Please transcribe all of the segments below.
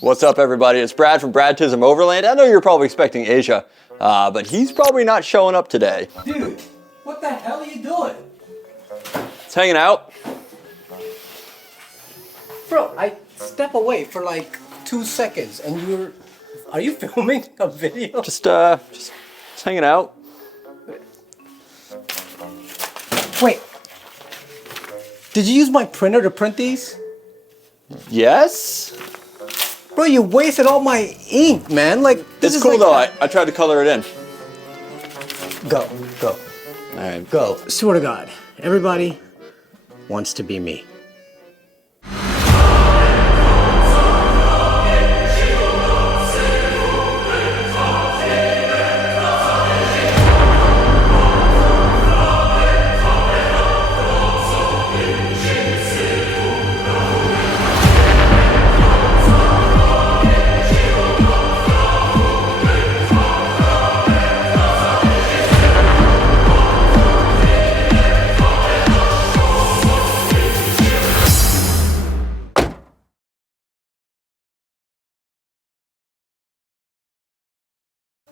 What's up, everybody? It's Brad from Bradtism Overland. I know you're probably expecting Asia, but he's probably not showing up today. Dude, what the hell are you doing? It's hanging out. Bro, I step away for like 2 seconds and are you filming a video? Just hanging out. Wait. Did you use my printer to print these? Yes. Bro, you wasted all my ink, man. Like, this It's is cool like though. I tried to color it in. Go. All right. Go. Swear to God, everybody wants to be me.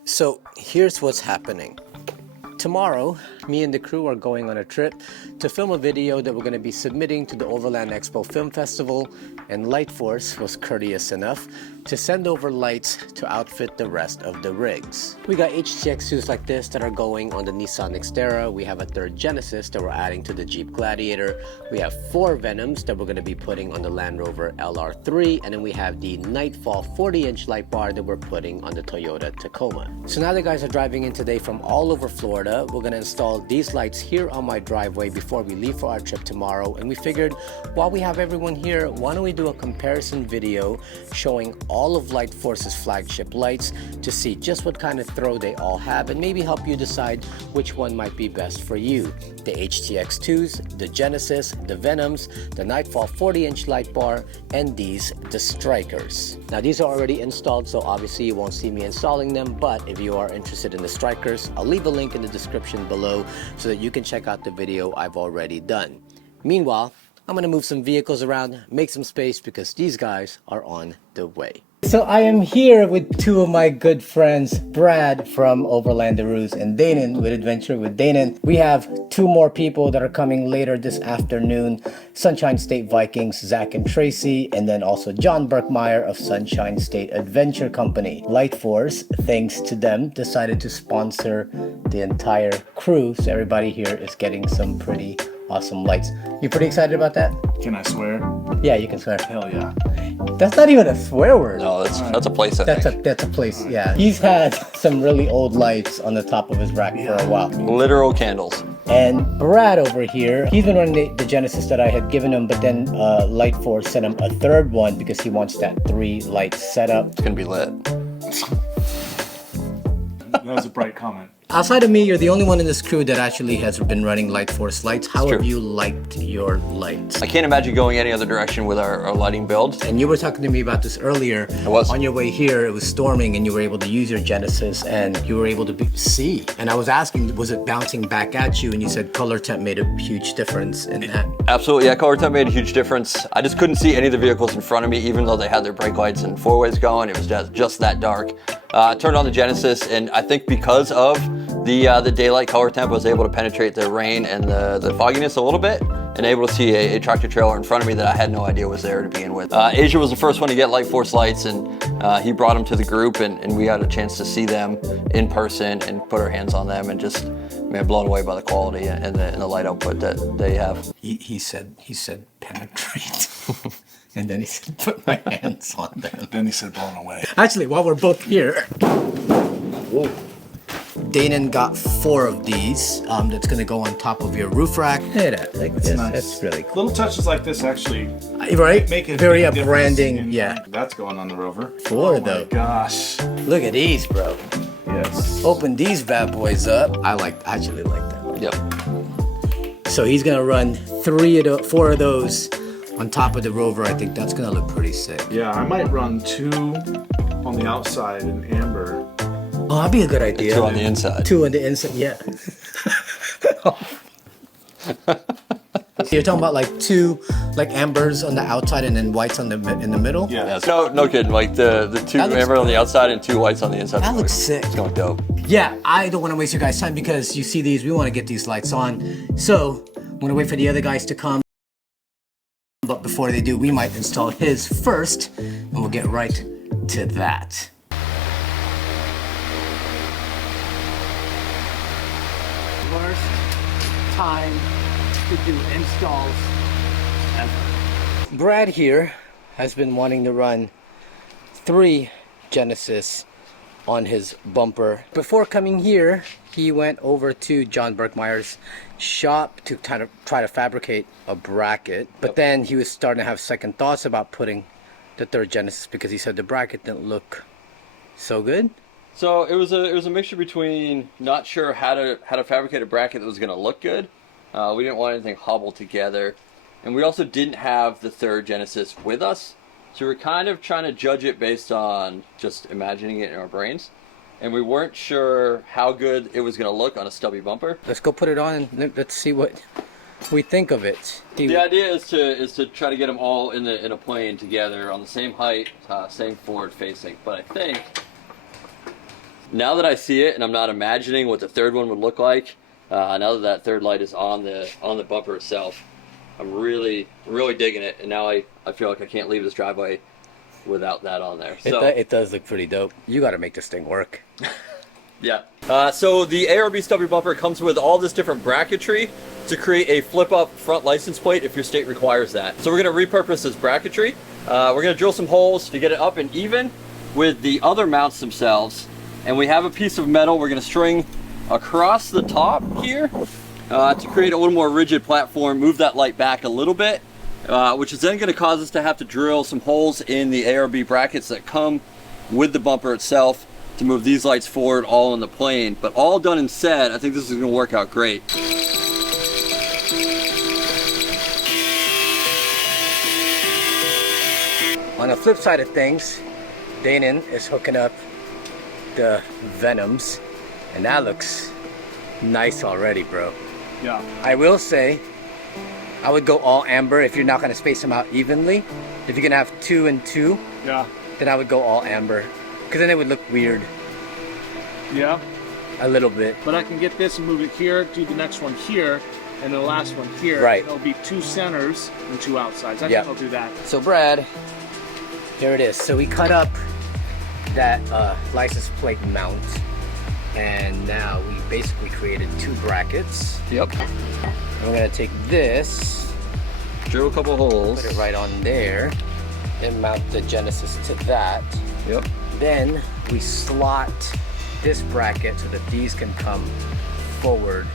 So here's what's happening. Tomorrow, me and the crew are going on a trip to film a video that we're going to be submitting to the Overland Expo Film Festival, and Lightforce was courteous enough to send over lights to outfit the rest of the rigs. We got HTX2s like this that are going on the Nissan Xterra. We have a third Genesis that we're adding to the Jeep Gladiator. We have 4 Venoms that we're going to be putting on the Land Rover LR3, and then we have the Nightfall 40-inch light bar that we're putting on the Toyota Tacoma. So now the guys are driving in today from all over Florida. We're going to install these lights here on my driveway before we leave for our trip tomorrow, and we figured while we have everyone here, why don't we do a comparison video showing all of Lightforce's flagship lights to see just what kind of throw they all have, and maybe help you decide which one might be best for you. The HTX2s, the Genesis, the Venoms, the Nightfall 40-inch light bar, and these, the Strikers. Now these are already installed, so obviously you won't see me installing them, but if you are interested in the Strikers, I'll leave a link in the description below so that you can check out the video I've already done. Meanwhile, I'm gonna move some vehicles around, make some space, because these guys are on the way. So I am here with 2 of my good friends, Brad from Overlandaroos and Danon with Adventure with Danon. We have 2 more people that are coming later this afternoon. Sunshine State Vikings, Zach and Tracy, and then also John Berkmeyer of Sunshine State Adventure Company. Lightforce, thanks to them, decided to sponsor the entire crew, so everybody here is getting some pretty awesome lights. You pretty excited about that? Can I swear? Yeah, you can swear. Hell yeah. That's not even a swear word. No, that's a place. That's a place. Yeah. He's had some really old lights on the top of his rack for a while. Literal candles. And Brad over here, he's been running the Genesis that I had given him, but then Lightforce sent him a 3rd one because he wants that 3 light setup. It's gonna be lit. That was a bright comment. Outside of me, you're the only one in this crew that actually has been running Lightforce lights. How have you liked your lights? I can't imagine going any other direction with our lighting build. And you were talking to me about this earlier. I was. On your way here, it was storming and you were able to use your Genesis and you were able to see. And I was asking, was it bouncing back at you? And you said color temp made a huge difference in that. Absolutely, yeah, color temp made a huge difference. I just couldn't see any of the vehicles in front of me, even though they had their brake lights and 4-ways going. It was just that dark. I turned on the Genesis, and I think because of the daylight color temp, I was able to penetrate the rain and the fogginess a little bit, and able to see a tractor trailer in front of me that I had no idea was there to begin with. Asia was the first one to get Lightforce lights, and he brought them to the group, and we had a chance to see them in person and put our hands on them, and just blown away by the quality and the light output that they have. He said penetrate. And then he said, put my hands on them. Then he said blown away. Actually, while we're both here, whoa. Danon got 4 of these. That's gonna go on top of your roof rack. Look at that, like this. Nice. That's really cool. Little touches like this actually Right? make it very big branding. difference. Yeah. That's going on the Rover. 4 Oh though. my gosh. Look at these, bro. Yes. Open these bad boys up. I actually like that. Yep. So he's gonna run 4 of those on top of the Rover. I think that's gonna look pretty sick. Yeah, I might run 2 on the outside in amber. Oh, that'd be a good idea. 2 on the inside. 2 on the inside, yeah. You're talking about like 2 Like ambers on the outside and then whites on the in the middle? Yeah. No kidding. Like the two That looks amber on the outside and 2 whites on the inside. That looks sick. It's going dope. Yeah, I don't want to waste your guys' time because you see these, we want to get these lights on. So, I'm going to wait for the other guys to come. But before they do, we might install his first, and we'll get right to that. Worst time to do installs ever. Brad here has been wanting to run 3 Genesis on his bumper. Before coming here, he went over to John Berkmeyer's shop to try to fabricate a bracket. But then he was starting to have second thoughts about putting the 3rd Genesis because he said the bracket didn't look so good. So it was a mixture between not sure how to fabricate a bracket that was going to look good. We didn't want anything hobbled together, and we also didn't have the 3rd Genesis with us. So we were kind of trying to judge it based on just imagining it in our brains, and we weren't sure how good it was going to look on a stubby bumper. Let's go put it on and let's see what we think of it. The idea is to try to get them all in a plane together on the same height, same forward facing. But I think now that I see it and I'm not imagining what the 3rd one would look like, now that 3rd light is on the bumper itself, I'm really digging it, and now I feel like I can't leave this driveway without that on there. So it does look pretty dope. You got to make this thing work. yeah. So the ARB stubby bumper comes with all this different bracketry to create a flip-up front license plate if your state requires that. So we're going to repurpose this bracketry. We're going to drill some holes to get it up and even with the other mounts themselves. And we have a piece of metal we're going to string across the top here to create a little more rigid platform, move that light back a little bit, which is then going to cause us to have to drill some holes in the ARB brackets that come with the bumper itself to move these lights forward all in the plane. But all done and said, I think this is going to work out great. On the flip side of things, Danon is hooking up the Venoms, and that looks nice already, bro. Yeah. I will say, I would go all amber if you're not going to space them out evenly. If you're going to have 2 and 2, Yeah. then I would go all amber, because then it would look weird Yeah. a little bit. But I can get this and move it here, do the next one here, and the last one here. Right. It'll be 2 centers and 2 outsides. I Yeah. think I'll do that. So Brad, here it is. So we cut up that license plate mount, and now we basically created 2 brackets. Yep. And we're gonna take this, Drill a couple holes. put it right on there, and mount the Genesis to that. Yep. Then we slot this bracket so that these can come forward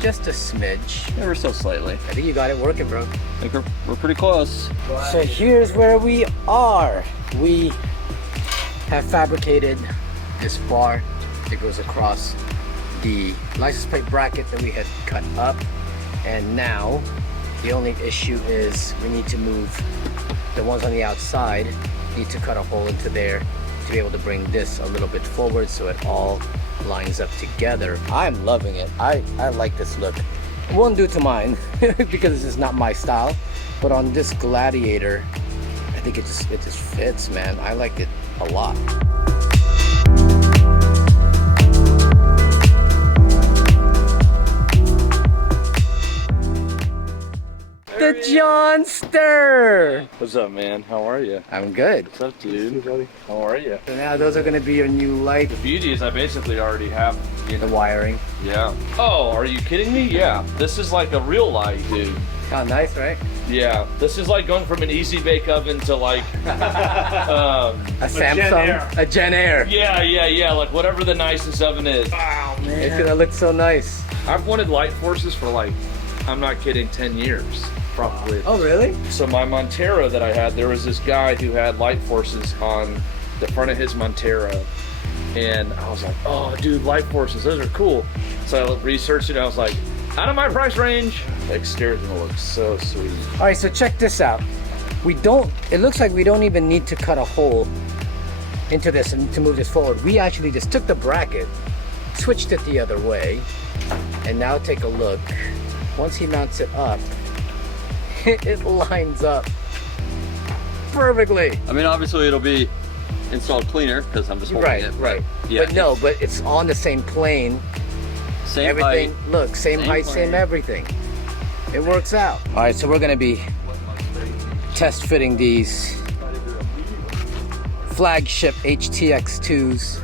just a smidge. Ever so slightly. I think you got it working, bro. I think we're pretty close. So here's where we are. We have fabricated this bar that goes across the license plate bracket that we had cut up, and now the only issue is we need to move the ones on the outside. Need to cut a hole into there to be able to bring this a little bit forward so it all lines up together. I'm loving it. I like this look. It won't do to mine because this is not my style, but on this Gladiator, I think it just fits, man. I like it a lot. The Johnster! What's up, man? How are you? I'm good. What's up, dude? How are you? So now those are gonna be your new light, The beauty is I basically already have, the wiring. yeah. Oh, are you kidding me? Yeah. This is like a real light, dude. Oh, nice, right? Yeah. This is like going from an easy bake oven to like, A Samsung, a Gen Air. yeah. Like whatever the nicest oven is. Wow, man. It's gonna look so nice. I've wanted Lightforces for like, I'm not kidding, 10 years. Probably. Oh, really? So my Montero that I had, there was this guy who had Lightforces on the front of his Montero, and I was like, oh dude, Lightforces, those are cool. So I researched it, and I was like, out of my price range. The exterior looks so sweet. All right, so check this out. It looks like we don't even need to cut a hole into this and to move this forward. We actually just took the bracket, switched it the other way, and now take a look. Once he mounts it up, It lines up perfectly. I mean, obviously it'll be installed cleaner because I'm just holding Right, it. right. Yeah. But no, but it's on the same plane. Same Everything, height. look, same height, plane. same everything. It works out. All right, so we're gonna be test fitting these flagship HTX2s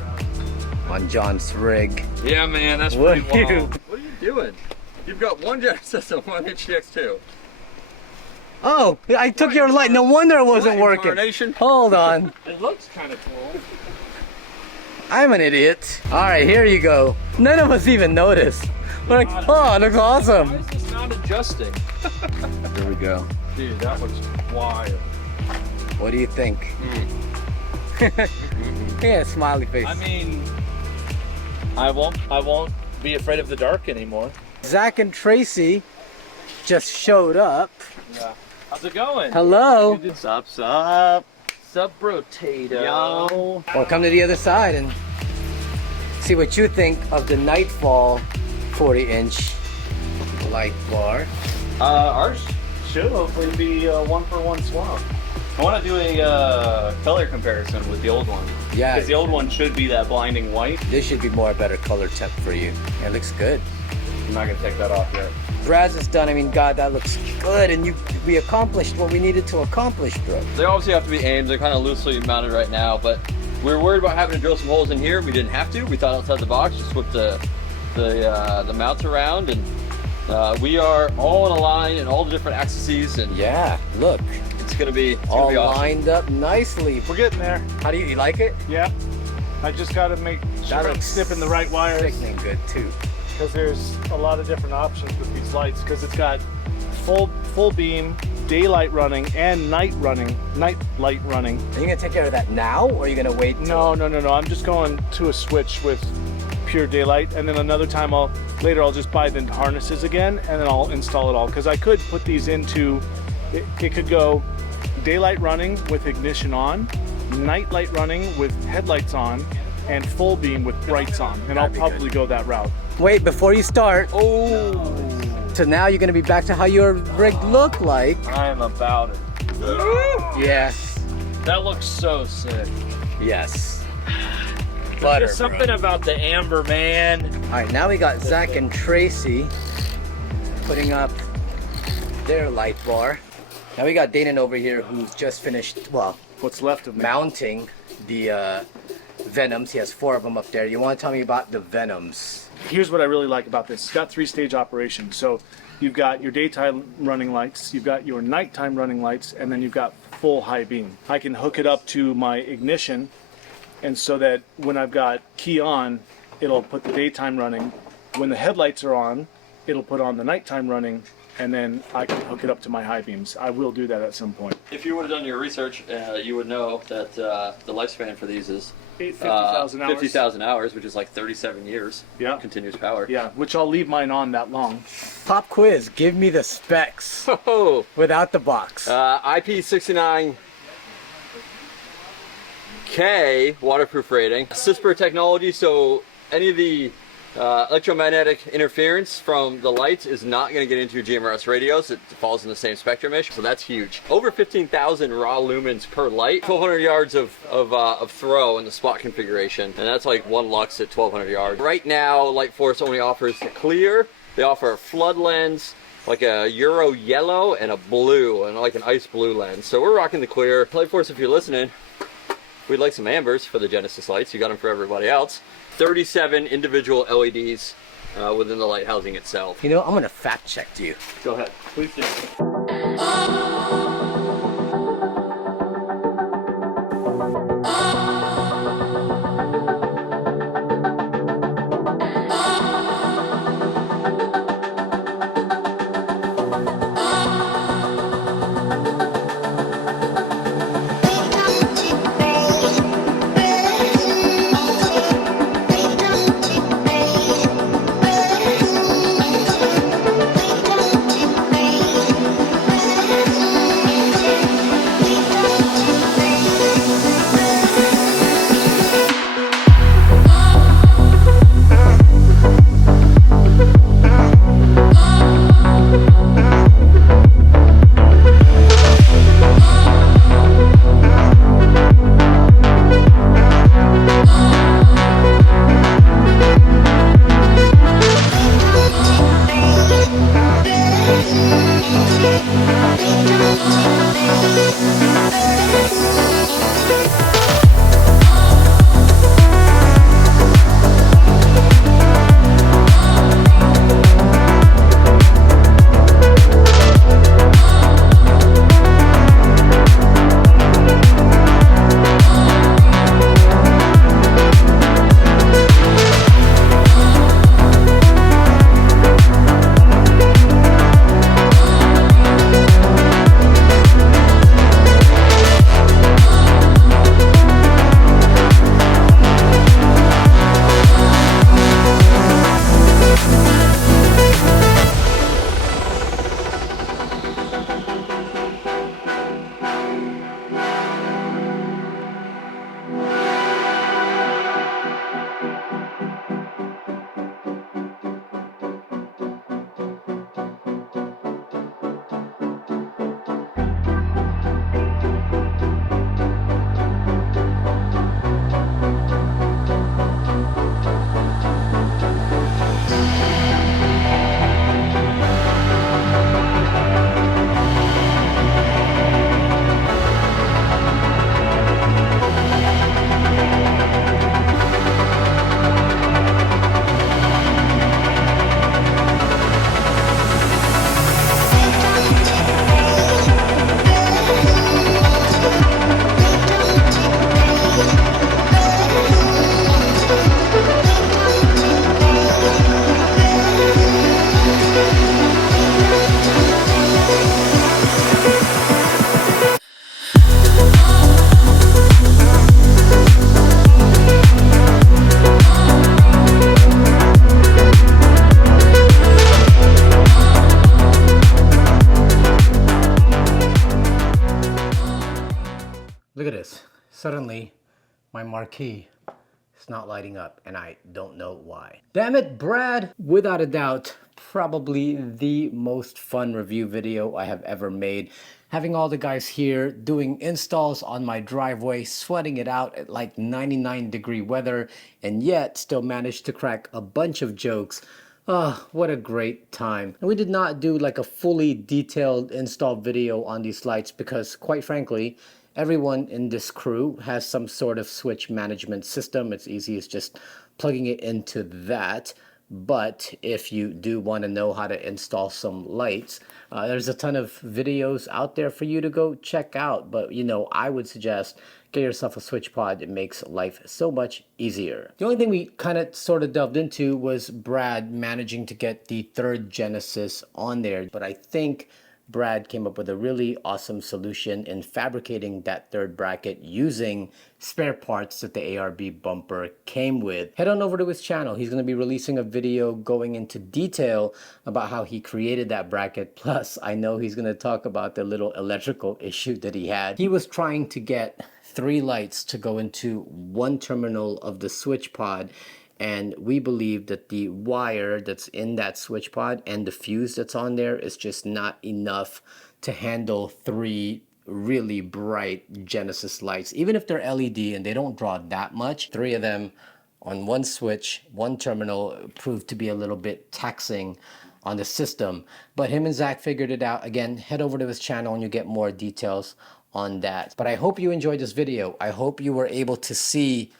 on John's rig. Yeah, man, that's What pretty are you- wild. What are you doing? You've got one Genesis and one HTX2. Oh, I took your light. No wonder it wasn't What working. incarnation? Hold on. It looks kind of cool. I'm an idiot. All right, here you go. None of us even noticed. We're like, oh, it looks awesome. Why is this not adjusting? There we go. Dude, that looks wild. What do you think? Yeah, smiley face. I mean, I won't be afraid of the dark anymore. Zach and Tracy just showed up. Yeah. How's it going? Hello. Sup, sup. Sup, Brotato? Or come to the other side and see what you think of the Nightfall 40-inch light bar. Ours should hopefully be a 1-for-1 swap. I want to do a color comparison with the old one. Yeah, Because the old one should be that blinding white. this should be more a better color temp for you. It looks good. I'm not going to take that off yet. Braz is done. I mean, God, that looks good. And we accomplished what we needed to accomplish, bro. They obviously have to be aimed. They're kind of loosely mounted right now, but we were worried about having to drill some holes in here. We didn't have to. We thought outside the box, just whip the mounts around, and we are all in a line in all the different axes, and Yeah, look, it's gonna be all awesome. lined up nicely. We're getting there. How do you like it? Yeah. I just got to make That sure I'm looks snipping the right wires, Sickening good too. because there's a lot of different options with these lights, because it's got full beam, daylight running, and night light running. Are you gonna take care of that now, or are you gonna wait? No. I'm just going to a switch with pure daylight, and then another time later I'll just buy the harnesses again, and then I'll install it all, because I could put these into it could go daylight running with ignition on, night light running with headlights on, and full beam with brights on, and I'll That'd be probably go that route. Wait, before you start. Oh, So now you're gonna be back to how your rig looked like. I am about it. Yes. That looks so sick. Yes. Butter, There's something about the amber, man. All right, now we got Zach and Tracy putting up their light bar. Now we got Danon over here, who's just finished, well, What's left of me? mounting the Venoms. He has 4 of them up there. You want to tell me about the Venoms? Here's what I really like about this. It's got 3-stage operation. So you've got your daytime running lights, you've got your nighttime running lights, and then you've got full high beam. I can hook it up to my ignition, and so that when I've got key on, it'll put the daytime running. When the headlights are on, it'll put on the nighttime running, and then I can hook it up to my high beams. I will do that at some point. if you would have done your research, you would know that the lifespan for these is 50,000 hours. 50,000 hours, which is like 37 years. Yeah. Continuous power. Yeah, which I'll leave mine on that long. Pop quiz, give me the specs Oh, without the box. IP69K waterproof rating. CISPR technology, so any of the electromagnetic interference from the lights is not going to get into your GMRS radios. It falls in the same spectrum-ish, so that's huge. Over 15,000 raw lumens per light, 1,200 yards of throw in the spot configuration, and that's like 1 lux at 1,200 yards. Right now, Lightforce only offers the clear. They offer a flood lens, like a Euro yellow, and a blue, and like an ice blue lens. So we're rocking the clear. Lightforce, if you're listening, we'd like some ambers for the Genesis lights. You got them for everybody else. 37 individual LEDs within the light housing itself. You know, I'm gonna fact check you. Go ahead. Please do. suddenly my marquee is not lighting up and I don't know why. Damn it, Brad! Without a doubt, probably the most fun review video I have ever made. Having all the guys here doing installs on my driveway, sweating it out at like 99-degree weather, and yet still managed to crack a bunch of jokes. Oh, what a great time. And we did not do like a fully detailed install video on these lights because, quite frankly, everyone in this crew has some sort of switch management system. It's easy as just plugging it into that. But if you do want to know how to install some lights, there's a ton of videos out there for you to go check out. But, you know, I would suggest get yourself a switch pod. It makes life so much easier. The only thing we kind of sort of delved into was Brad managing to get the third Genesis on there. But I think Brad came up with a really awesome solution in fabricating that third bracket using spare parts that the ARB bumper came with. Head on over to his channel. He's going to be releasing a video going into detail about how he created that bracket. Plus, I know he's going to talk about the little electrical issue that he had. He was trying to get 3 lights to go into one terminal of the switch pod, and we believe that the wire that's in that switch pod and the fuse that's on there is just not enough to handle 3 really bright Genesis lights. Even if they're LED and they don't draw that much, 3 of them on one switch, one terminal, proved to be a little bit taxing on the system. But him and Zach figured it out. Again, head over to his channel and you get more details on that. But I hope you enjoyed this video. I hope you were able to see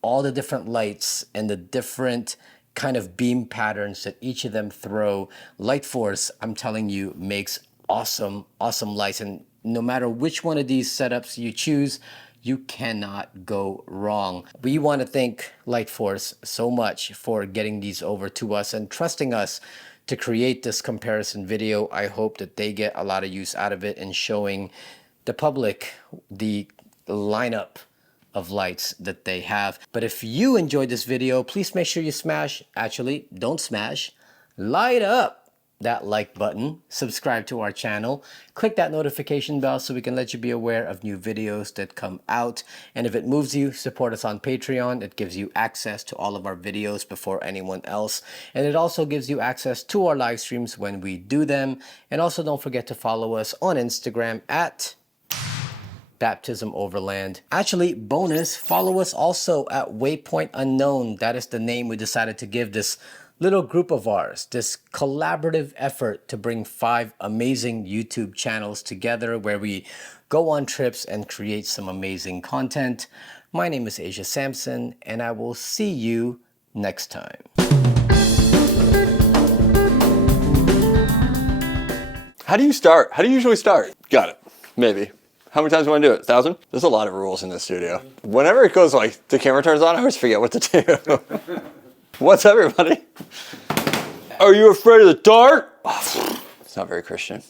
all the different lights and the different kind of beam patterns that each of them throw. Lightforce, I'm telling you, makes awesome lights, and no matter which one of these setups you choose, you cannot go wrong. We want to thank Lightforce so much for getting these over to us and trusting us to create this comparison video. I hope that they get a lot of use out of it and showing the public the lineup of lights that they have. But if you enjoyed this video, please make sure you don't smash, light up that like button, subscribe to our channel, click that notification bell so we can let you be aware of new videos that come out. And if it moves you, support us on Patreon. It gives you access to all of our videos before anyone else. And it also gives you access to our live streams when we do them. And also don't forget to follow us on Instagram at Baptism Overland. Actually, bonus, follow us also at Waypoint Unknown. That is the name we decided to give this little group of ours, this collaborative effort to bring 5 amazing YouTube channels together where we go on trips and create some amazing content. My name is Asia Sampson, and I will see you next time. How do you start? How do you usually start? Got it. Maybe. How many times do I do it? 1,000? There's a lot of rules in this studio. Whenever it goes like the camera turns on, I always forget what to do. What's up, everybody? Are you afraid of the dark? It's not very Christian.